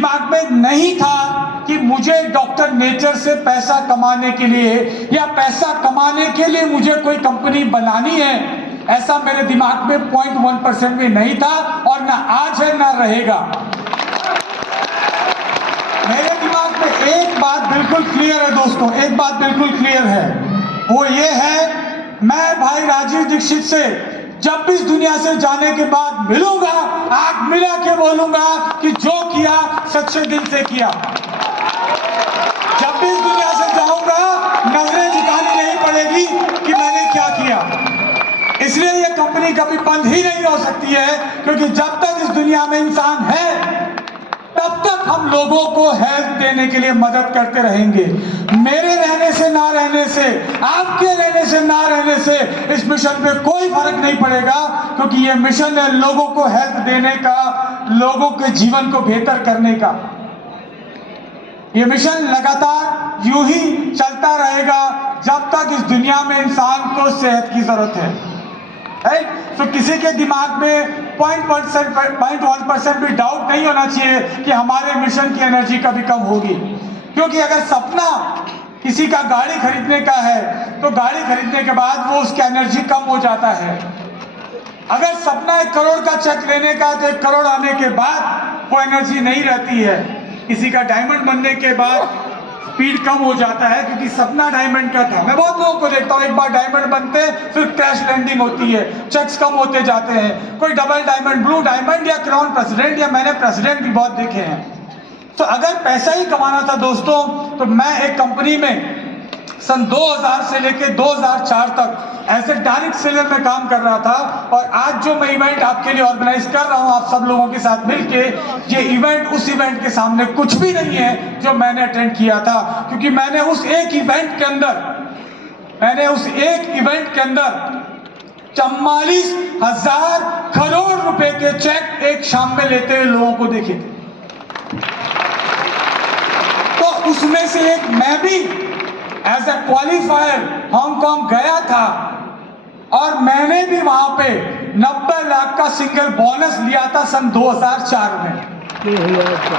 दिमाग में नहीं था कि मुझे डॉक्टर नेचर से पैसा कमाने के लिए या पैसा कमाने के लिए मुझे कोई कंपनी बनानी है, ऐसा मेरे दिमाग में 0.1% भी नहीं था और ना आज है ना रहेगा। मेरे दिमाग में एक बात बिल्कुल क्लियर है दोस्तों, एक बात बिल्कुल क्लियर है, वो ये है, मैं भाई राजीव दीक्षित से जब भी इस दुनिया से जाने के बाद मिलूंगा, आंख मिला के बोलूंगा कि जो किया सच्चे दिल से किया। जब भी इस दुनिया से जाऊंगा नजरें झुकानी नहीं पड़ेगी कि मैंने क्या किया। इसलिए ये कंपनी कभी बंद ही नहीं हो सकती है, क्योंकि जब तक इस दुनिया में इंसान है तब तक हम लोगों को हेल्प देने के लिए मदद करते रहेंगे। मेरे रहने से ना रहने से, आपके रहने से ना रहने से इस मिशन पे कोई फर्क नहीं पड़ेगा, क्योंकि ये मिशन है लोगों को हेल्प देने का, लोगों के जीवन को बेहतर करने का। ये मिशन लगातार यूं ही चलता रहेगा जब तक इस दुनिया में इंसान को सेहत की जरूरत है। तो किसी के दिमाग में 0.1% भी डाउट नहीं होना चाहिए कि हमारे मिशन की एनर्जी कभी कम होगी, क्योंकि अगर सपना किसी का गाड़ी खरीदने का है तो गाड़ी खरीदने के बाद वो उसकी एनर्जी कम हो जाता है। अगर सपना 1 करोड़ का चेक लेने का तो 1 करोड़ आने के बाद वो एनर्जी नहीं रहती है। किसी का डायमंड बनने के बाद स्पीड कम हो जाता है, क्योंकि सपना डायमंड का था। मैं बहुत लोगों को देखता हूँ, एक बार डायमंड बनते फिर क्रैश लैंडिंग होती है, चेक्स कम होते जाते हैं। कोई डबल डायमंड, ब्लू डायमंड या क्राउन प्रेसिडेंट, या मैंने प्रेसिडेंट भी बहुत देखे हैं। तो अगर पैसा ही कमाना था दोस्तों, तो मैं एक कंपनी में सन 2000 से लेकर 2004 तक एज ए डायरेक्ट सेलर में काम कर रहा था। और आज जो मैं इवेंट आपके लिए ऑर्गेनाइज कर रहा हूं आप सब लोगों के साथ मिलके, ये इवेंट उस इवेंट के सामने कुछ भी नहीं है जो मैंने अटेंड किया था, क्योंकि मैंने उस एक इवेंट के अंदर 44,000 करोड़ रुपए के चेक एक शाम में लेते हुए लोगों को देखे थे। तो उसमें से एक मैं भी एज ए क्वालिफायर हांगकांग गया था, और मैंने भी वहां पे 90 लाख का सिंगल बोनस लिया था सन 2004 में।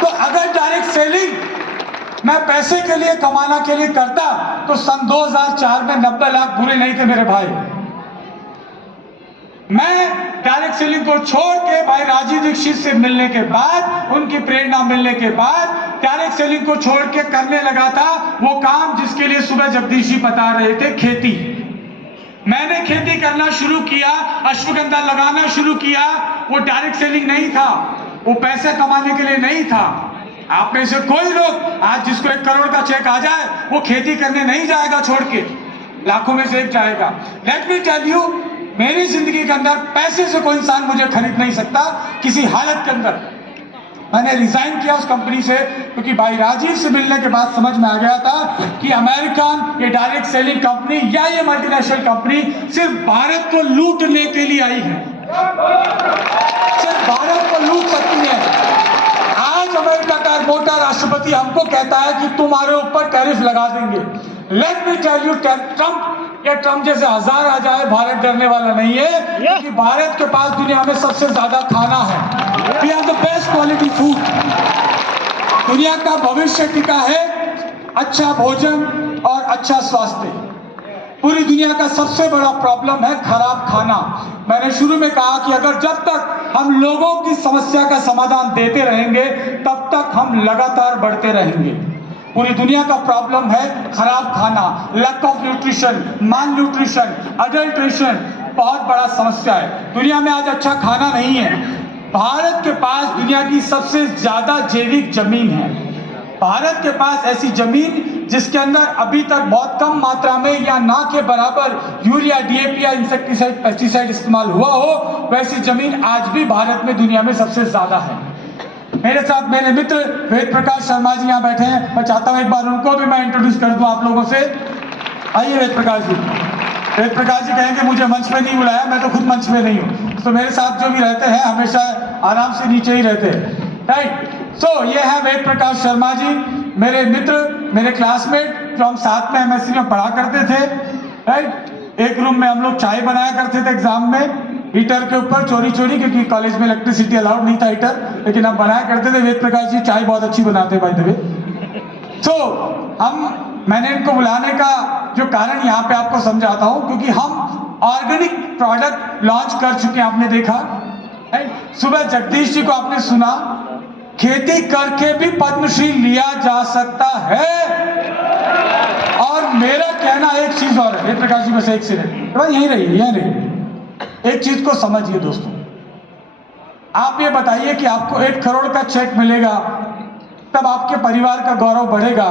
तो अगर डायरेक्ट सेलिंग मैं पैसे के लिए कमाना के लिए करता तो सन 2004 में 90 लाख बुरे नहीं थे मेरे भाई। मैं डायरेक्ट सेलिंग को छोड़ के भाई राजीव दीक्षित से मिलने के बाद, उनकी प्रेरणा मिलने के बाद डायरेक्ट सेलिंग को छोड़ के करने लगा था वो काम जिसके लिए सुबह जगदीश जी बता रहे थे, खेती। मैंने खेती करना शुरू किया, अश्वगंधा लगाना शुरू किया। वो डायरेक्ट सेलिंग नहीं था, वो पैसे कमाने के लिए नहीं था। आप में से कोई लोग आज जिसको 1 करोड़ का चेक आ जाए वो खेती करने नहीं जाएगा छोड़ के, लाखों में से एक जाएगा। लेट मी टेल यू, मेरी जिंदगी के अंदर पैसे से कोई इंसान मुझे खरीद नहीं सकता किसी हालत के अंदर। मैंने रिजाइन किया उस कंपनी से, क्योंकि भाई राजीव से मिलने के बाद समझ में आ गया था कि अमेरिकन ये डायरेक्ट सेलिंग कंपनी या ये मल्टीनेशनल कंपनी सिर्फ भारत को लूटने के लिए आई है, सिर्फ भारत को लूट सकती है। आज अमेरिका का मोटा राष्ट्रपति हमको कहता है कि तुम्हारे ऊपर टैरिफ लगा देंगे। Let me tell you, Trump जैसे 1000 आ जाए, भारत डरने वाला नहीं है, क्योंकि भारत के पास दुनिया में सबसे ज्यादा खाना है। We are the best quality food. दुनिया का भविष्य टिका है अच्छा भोजन और अच्छा स्वास्थ्य। पूरी दुनिया का सबसे बड़ा प्रॉब्लम है खराब खाना। मैंने शुरू में कहा कि अगर जब तक हम लोगों की समस्या का समाधान देते रहेंगे तब तक हम लगातार बढ़ते रहेंगे। पूरी दुनिया का प्रॉब्लम है खराब खाना, lack of nutrition, malnutrition, adulteration, बहुत बड़ा समस्या है। दुनिया में आज अच्छा खाना नहीं है। भारत के पास दुनिया की सबसे ज्यादा जैविक जमीन है। भारत के पास ऐसी जमीन जिसके अंदर अभी तक बहुत कम मात्रा में या ना के बराबर यूरिया, डीएपी या इंसेक्टिसाइड, पेस्टिसाइड इस्तेमाल हुआ हो, वैसी जमीन आज भी भारत में दुनिया में सबसे ज्यादा है। मेरे साथ मेरे मित्र वेद प्रकाश शर्मा जी यहाँ बैठे हैं। मैं चाहता हूँ एक बार उनको भी मैं इंट्रोड्यूस कर दूं आप लोगों से। आइए वेद प्रकाश जी। वेद प्रकाश जी कहेंगे मुझे मंच पे नहीं बुलाया, मैं तो खुद मंच पे नहीं हूँ, तो मेरे साथ जो भी रहते हैं हमेशा आराम से नीचे ही रहते हैं, राइट। सो ये है वेद प्रकाश शर्मा जी, मेरे मित्र, मेरे क्लासमेट, जो हम साथ में एमएससी में पढ़ा करते थे, राइट। एक रूम में हम लोग चाय बनाया करते थे एग्जाम में, हीटर के ऊपर चोरी चोरी, क्योंकि कॉलेज में इलेक्ट्रिसिटी अलाउड नहीं था हीटर, लेकिन हम बनाया करते थे। वेद प्रकाश जी चाय बहुत अच्छी बनाते हैं बाय द वे। मैंने इनको बुलाने का जो कारण यहाँ पे आपको समझाता हूँ, क्योंकि हम ऑर्गेनिक प्रोडक्ट लॉन्च कर चुके हैं। आपने देखा सुबह जगदीश जी को आपने सुना, खेती करके भी पद्मश्री लिया जा सकता है। और मेरा कहना एक चीज और है, प्रकाश जी बस एक सेकंड भाई यहीं रहिए। एक चीज को समझिए दोस्तों, आप ये बताइए कि आपको 1 करोड़ का चेक मिलेगा तब आपके परिवार का गौरव बढ़ेगा,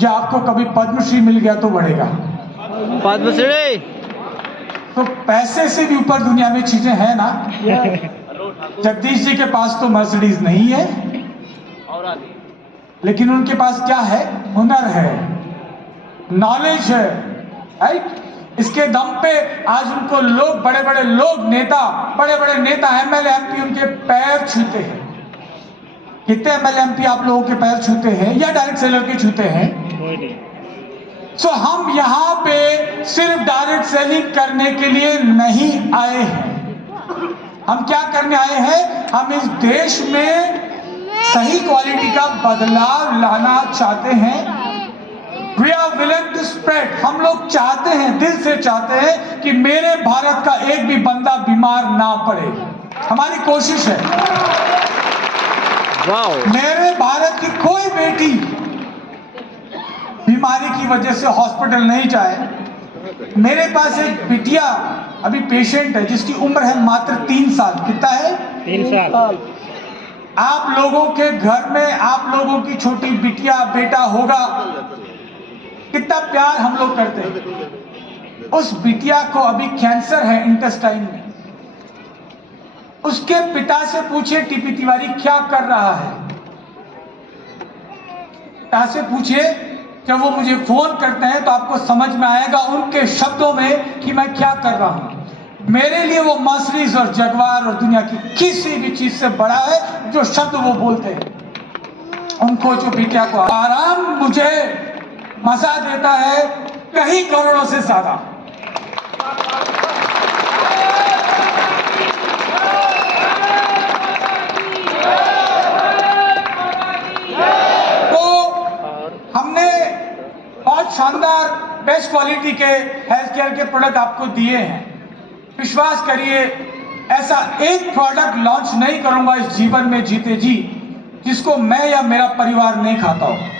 या आपको कभी पद्मश्री मिल गया तो बढ़ेगा? पद्मश्री। तो पैसे से भी ऊपर दुनिया में चीजें हैं ना। जगदीश जी के पास तो मर्सिडीज नहीं है, लेकिन उनके पास क्या है? हुनर है, नॉलेज है, राइट? इसके दम पे आज उनको लोग, बड़े बड़े लोग, बड़े बड़े नेता एमएलए एमपी उनके पैर छूते हैं। कितने एमएलए एमपी आप लोगों के पैर छूते हैं या डायरेक्ट सेलर के छूते हैं? हम यहाँ पे सिर्फ डायरेक्ट सेलिंग करने के लिए नहीं आए हैं। हम क्या करने आए हैं? हम इस देश में सही क्वालिटी का बदलाव लाना चाहते हैं। We are willing to spread। हम लोग चाहते हैं, दिल से चाहते हैं कि मेरे भारत का एक भी बंदा बीमार ना पड़े। हमारी कोशिश है मेरे भारत की कोई बेटी बीमारी की वजह से हॉस्पिटल नहीं जाए। मेरे पास एक बिटिया अभी पेशेंट है जिसकी उम्र है मात्र 3 साल। कितना है? 3 साल। आप लोगों के घर में आप लोगों की छोटी बिटिया बेटा होगा, कितना प्यार हम लोग करते हैं। उस बिटिया को अभी कैंसर है इंटेस्टाइन में। उसके पिता से पूछिए टीपी तिवारी क्या कर रहा है। पिता से पूछिए, जब वो मुझे फोन करते हैं तो आपको समझ में आएगा उनके शब्दों में कि मैं क्या कर रहा हूं। मेरे लिए वो मर्सिडीज और जगवार और दुनिया की किसी भी चीज से बड़ा है जो शब्द वो बोलते हैं। उनको जो बिटिया को आराम मुझे मजा देता है कहीं करोड़ों से ज्यादा। तो हमने बहुत शानदार बेस्ट क्वालिटी के हेल्थ केयर के प्रोडक्ट आपको दिए हैं। विश्वास करिए, ऐसा एक प्रोडक्ट लॉन्च नहीं करूंगा इस जीवन में जीते जी जिसको मैं या मेरा परिवार नहीं खाता हो।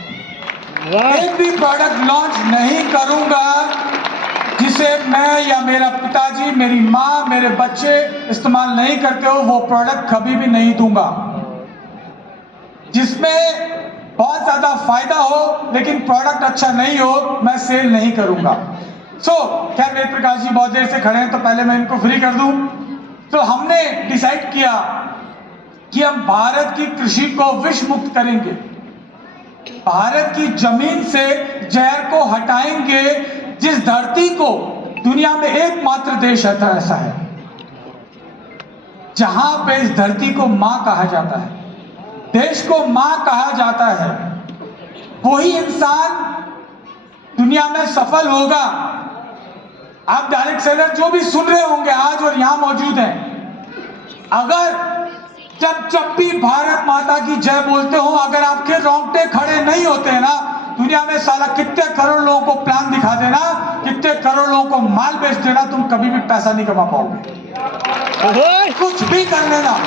एक भी प्रोडक्ट लॉन्च नहीं करूंगा जिसे मैं या मेरा पिताजी, मेरी माँ, मेरे बच्चे इस्तेमाल नहीं करते हो। वो प्रोडक्ट कभी भी नहीं दूंगा। जिसमें बहुत ज्यादा फायदा हो लेकिन प्रोडक्ट अच्छा नहीं हो, मैं सेल नहीं करूंगा। खैर वेद प्रकाश जी बहुत देर से खड़े हैं तो पहले मैं इनको फ्री कर दूं। तो हमने डिसाइड किया कि हम भारत की कृषि को विष मुक्त करेंगे, भारत की जमीन से जहर को हटाएंगे। जिस धरती को दुनिया में एकमात्र देश ऐसा है जहां पे इस धरती को मां कहा जाता है, देश को मां कहा जाता है, वही इंसान दुनिया में सफल होगा। आप डायरेक्ट सेलर जो भी सुन रहे होंगे आज और यहां मौजूद हैं, अगर जब भी भारत माता की जय बोलते हो, अगर आपके रोंगटे खड़े नहीं होते हैं ना, दुनिया में साला कितने करोड़ लोगों को प्लान दिखा देना, कितने करोड़ लोगों को माल बेच देना, तुम कभी भी पैसा नहीं कमा पाओगे। कुछ भी कर लेना,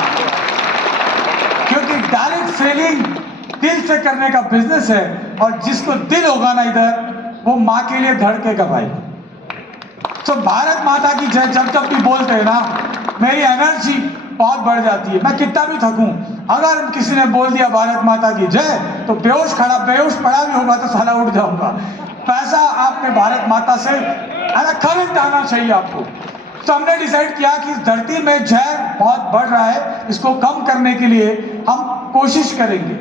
क्योंकि डायरेक्ट सेलिंग दिल से करने का बिजनेस है। और जिसको दिल होगा ना इधर, वो माँ के लिए धड़केगा भाई। भारत माता की जय जब भी बोलते हैं ना, मेरी एनर्जी बहुत बढ़ जाती है। मैं कितना भी थकूं, अगर किसी ने बोल दिया भारत माता की जय, तो बेहोश पड़ा भी होगा तो साला उठ जाऊंगा। पैसा आपने भारत माता से करंट आना चाहिए आपको। तो हमने डिसाइड किया कि इस धरती में जहर बहुत बढ़ रहा है, इसको कम करने के लिए हम कोशिश करेंगे।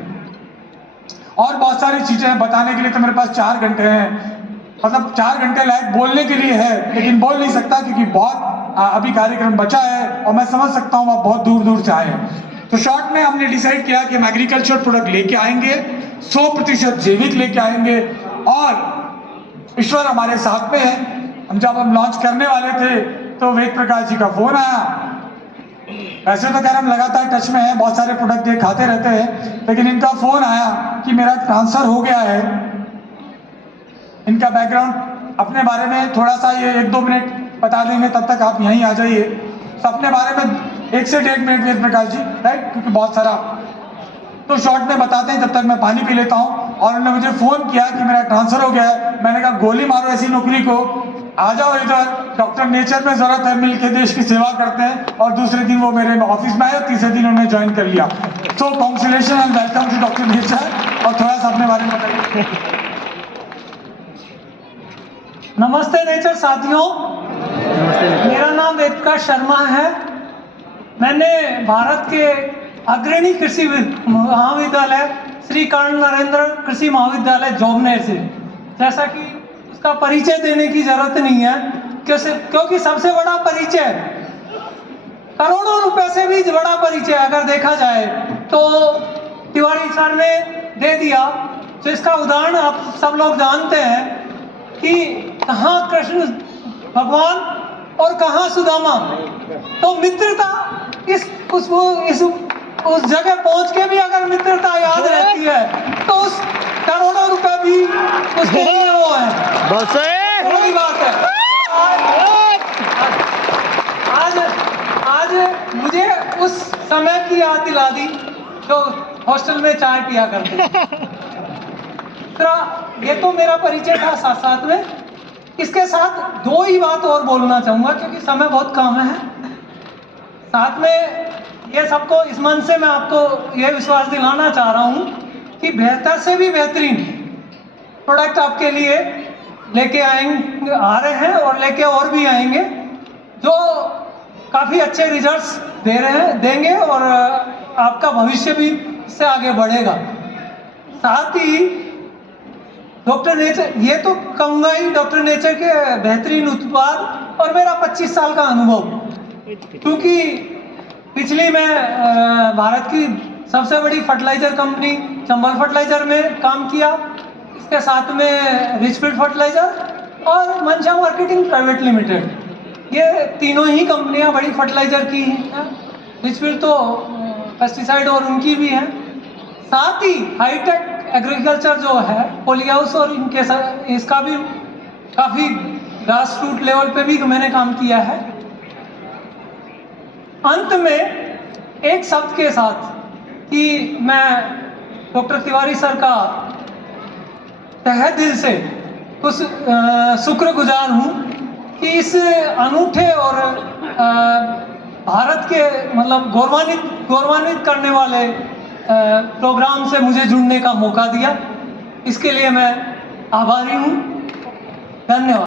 और बहुत सारी चीजें बताने के लिए तो मेरे पास 4 घंटे हैं, मतलब 4 घंटे लायक बोलने के लिए है, लेकिन बोल नहीं सकता क्योंकि बहुत अभी कार्यक्रम बचा है और मैं समझ सकता हूँ आप बहुत दूर दूर से आए हैं। तो शॉर्ट में हमने डिसाइड किया कि हम एग्रीकल्चर प्रोडक्ट लेके आएंगे, 100% जैविक लेके आएंगे। और ईश्वर हमारे साथ में है। जब हम लॉन्च करने वाले थे तो वेद प्रकाश जी का फोन आया वैसे तो खैर हम लगातार टच में हैं, बहुत सारे प्रोडक्ट ये खाते रहते हैं, लेकिन इनका फ़ोन आया कि मेरा ट्रांसफ़र हो गया है। इनका बैकग्राउंड अपने बारे में थोड़ा सा ये 1-2 मिनट बता देंगे, तब तक आप यहीं आ जाइए। तो अपने बारे में 1 से 1.5 मिनट वेद प्रकाश जी, राइट, क्योंकि बहुत सारा तो शॉर्ट में बताते हैं, जब तक मैं पानी पी लेता हूँ। और उन्होंने मुझे फ़ोन किया कि मेरा ट्रांसफ़र हो गया है। मैंने कहा गोली मारो ऐसी नौकरी को, आ जाओ इधर, डॉक्टर नेचर में ज़रूरत है, मिल के देश की सेवा करते हैं। और दूसरे दिन वो मेरे ऑफिस में आए और तीसरे दिन उन्होंने ज्वाइन कर लिया। So congratulation and welcome to Doctor Nature. और थोड़ा सा अपने बारे में बताइए। नमस्ते नेचर साथियों, मेरा नाम वेद प्रकाश शर्मा है। मैंने भारत के अग्रणी कृषि महाविद्यालय श्री कर्ण नरेंद्र कृषि महाविद्यालय जोबनेर से, जैसा कि उसका परिचय देने की जरूरत नहीं है, क्योंकि सबसे बड़ा परिचय, करोड़ों रुपए से भी बड़ा परिचय अगर देखा जाए तो तिवारी सर ने दे दिया। तो इसका उदाहरण आप सब लोग जानते हैं कि कहाँ कृष्ण भगवान और कहाँ सुदामा। तो मित्रता उस जगह पहुंच के भी अगर मित्रता याद रहती है तो उस करोड़ों रुपए भी उसके लिए वो है, बहुत सही। वही बात है। आज मुझे उस समय की याद दिला दी जो हॉस्टल में चाय पिया करते थे। ये तो मेरा परिचय था। साथ साथ में इसके साथ 2 ही बात और बोलना चाहूँगा, क्योंकि समय बहुत कम है। साथ में ये सबको इस मन से मैं आपको ये विश्वास दिलाना चाह रहा हूँ कि बेहतर से भी बेहतरीन प्रोडक्ट आपके लिए लेके आ रहे हैं और लेके और भी आएंगे, जो काफ़ी अच्छे रिजल्ट्स देंगे और आपका भविष्य भी इससे आगे बढ़ेगा। साथ ही डॉक्टर नेचर, ये तो कहूँगा ही, डॉक्टर नेचर के बेहतरीन उत्पाद और मेरा 25 साल का अनुभव, क्योंकि पिछली मैं भारत की सबसे बड़ी फर्टिलाइजर कंपनी चंबल फर्टिलाइजर में काम किया। इसके साथ में रिचफील्ड फर्टिलाइजर और मंशा मार्केटिंग प्राइवेट लिमिटेड, ये तीनों ही कंपनियां बड़ी फर्टिलाइजर की हैं। रिचफील्ड तो पेस्टिसाइड और उनकी भी है। साथ ही हाईटेक एग्रीकल्चर जो है पॉली हाउस और इनके साथ इसका भी काफ़ी ग्रास रूट लेवल पे भी मैंने काम किया है। अंत में एक शब्द के साथ कि मैं डॉक्टर तिवारी सर का तहे दिल से कुछ शुक्रगुजार हूँ कि इस अनूठे और भारत के मतलब गौरवान्वित करने वाले प्रोग्राम से मुझे जुड़ने का मौका दिया। इसके लिए मैं आभारी हूँ। धन्यवाद।